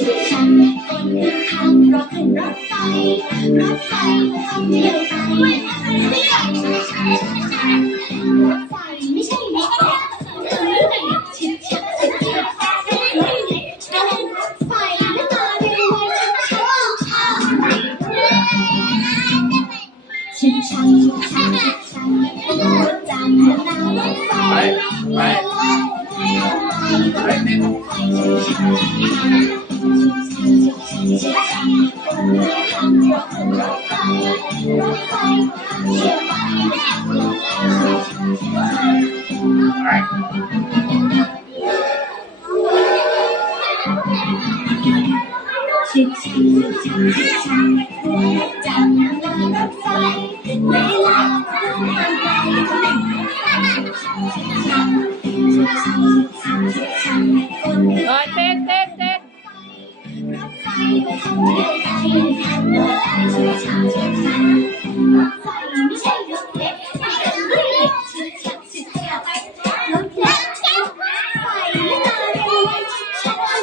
ชิดชันคนคึกคักรอขึ้นรถไฟ รถไฟท่องเที่ยวไปไฟไม่ใช่รถรถไฟไม่ใช่รถชิดชันชิดชันรถไฟชิดชิดชิดชิดรถจำและนารถไฟไปไปเต้นชิดชันชิดชันชิดชันจำนานรถไฟเวลาเดินทางไกลชิดชันชิดชันชิดชันคนเออเต้นรถไฟไปท่องเที่ยวไป รถไฟ ชิดชันชิดชันรถไฟไม่ใช่รถเล็กไม่ใช่รถเล็กชิดชันชิดชันรถเล็กระมาเร็วไวชิดชัน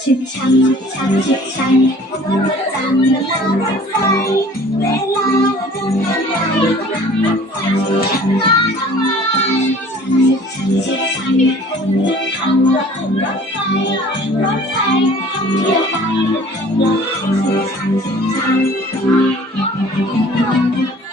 ชิดชันชิดชันชิดชันรถจำแลารถไฟเวลาเราเดินทางไกลต้งนั่งรถไฟชิดชันชิดชันชิดชันคนเดิ นทางเราขึ้นรถไฟรถไฟท่องเที่ยวไปเดินทางไกลชิดชันชิดชัน